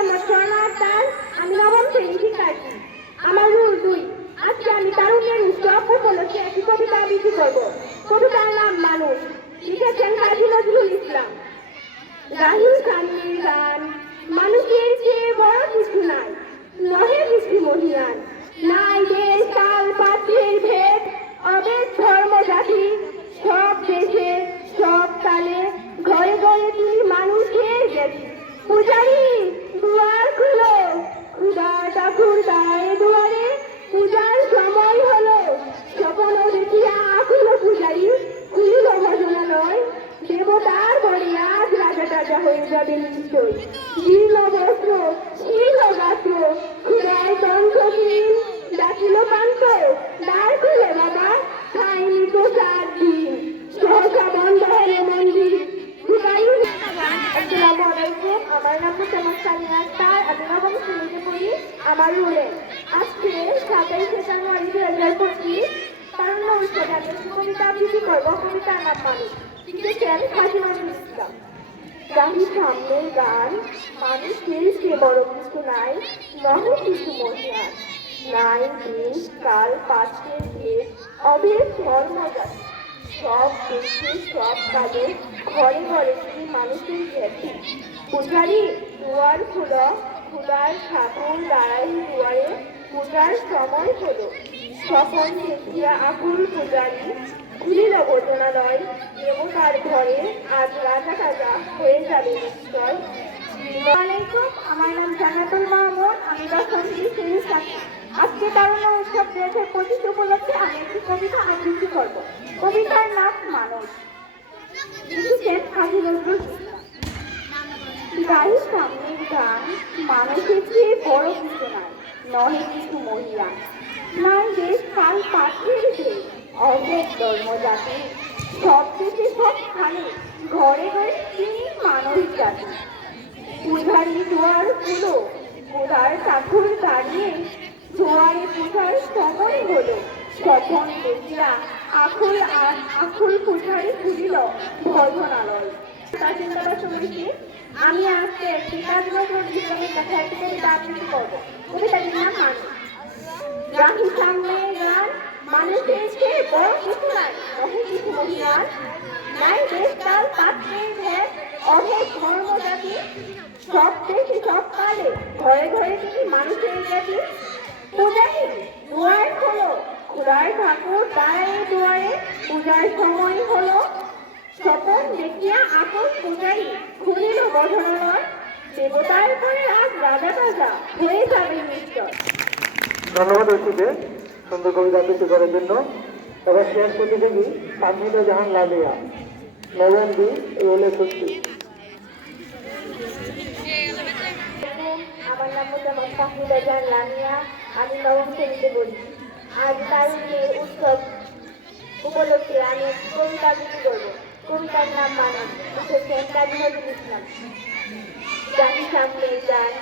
মোহাম্মদ স্বর্ণা আক্তার আমি নবম শ্রেণি শিক্ষার্থী আমার রুল দুই। আজকে আমি তারুণ্যের উৎসব উপলক্ষে একটি কবিতা আবৃত্তি করব। কবিতার নাম মানুষ। লিখেছেন কাজী নজরুল ইসলাম। গাহির সামনের গান মানুষের চেয়ে বড় কিছু নাই নহে কিছু মহিয়ান নাই দেশ কাল পাত্রের ভেদ অবেদ ধর্ম জাতি সব দেশে সব কালে ঘরে ঘরে তুই মানুষের গেছি পূজারি দুয়ার খুলো খুদা ঠাকুর দাঁড়ায় দুয়ারে পূজার সময় হলো স্বপন দেখিয়া আকুল পূজারি খুলিল ভজনা নয় দেবতার বড়ি আজ রাজা টাজা হয়ে নিশ্চয় শীল বস্ত্র শীল গাত্র খুদায় কণ্ঠহীন ডাকিল কান্ত দ্বার খুলে বাবা খাইনি তো চার দিন সহসা আমার নাম মোসাম্মদ সামিয়া আক্তার, আমি আমার রুলে। আজকে সাতাইশে জানুয়ারি দু হাজার পঁচিশ তারুণ্য উৎসবে আমি কবিতা করব কবিতার নাম মানুষ লিখেছেন গাহি সামনের গান মানুষের সে বড় কিছু নাই নহে কিছু মহিয়ান নাই দেশ কাল পাত্রের ভেদ অভেদ ধর্ম জাতি সব দেশে সব কাজে ঘরে ঘরে তিনি মানুষের গেছে পূজারি দুয়ার খুলো খুদার ঠাকুর দাঁড়াই দুয়ারে পূজার সময় হলো। স্বপন দেখিয়া আকুল পূজারি খুলিল ঘটনালয় দেবতার ঘরে আজ রাজা রাজা হয়ে যাবে নিশ্চয়। আমার নাম জান্নাতুল মাহমুদ আমি ছাত্রী আজকে তারুণ্য উৎসব হাজার পঁচিশ উপলক্ষে আমি একটি কবিতা আবৃত্তি করব। কবিতার নাম মানুষ লিখেছেন কাজী নজরুল। গাই সামনের গান মানুষের চেয়ে বড় কিছু নাই নহে কিছু মহিলা। নাই দেশ কাল পাঠিয়ে দেশ অভেদ ধর্ম জাতি সব দেশে সব খানে ঘরে ঘরে তিনি মানুষ জাতি। পূজারি দুয়ার খুলো গোদার ঠাকুর দাঁড়িয়ে জোয়ারে পূজার সময় হলো। স্বপন দেখিয়া আর আকুল পূজারি খুলিল ভজনালয়। প্রাচীনতলা সমিতি আমি আজকে একটি কাজ ইসলামের কথা একটি কবিতা আবৃত্তি করব কবিতাটির নাম মানুষ রাহি সামনে গান মানুষের বড় কিছু নাই অহে কিছু মহিয়ান নাই দেশ কাল জাতি সব দেশে সব কালে ঘরে ঘরে তিনি মানুষের জাতি পূজারি দুয়ার হলো খুদার ঠাকুর দাঁড়ায় দুয়ারে সময় হলো স্বপন দেখিয়া আপন পূজারি খুলিল বধনালয় দেবতার ঘরে আজ রাজা রাজা হয়ে যাবে ধন্যবাদ ঐশীকে সুন্দর কবিতা আবৃত্তি করার জন্য এবার শেষ প্রতিযোগী সামিদা জাহান লালিয়া। নবম বি রোলে সত্যি। আমার নাম আমি নবম শ্রেণীতে পড়ি আজ তারুণ্যের উৎসব উপলক্ষে আমি কবিতা আবৃত্তি করব। কবিতার নাম মানব জানি সামনে যান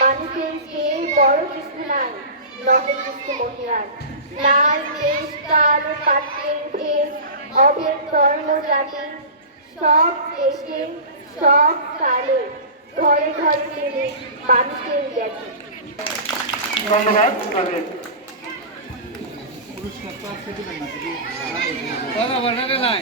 মানুষের চেয়ে বড় কিছু নাই। কিছু মহিয়ান নাই দেশ কাল পাত্রের ভেদ অভেদ ধর্ম জাতি সব দেশে সব কালে ঘরে ঘরে তিনি মানুষের গেছে ধন্যবাদ। তাদের নাই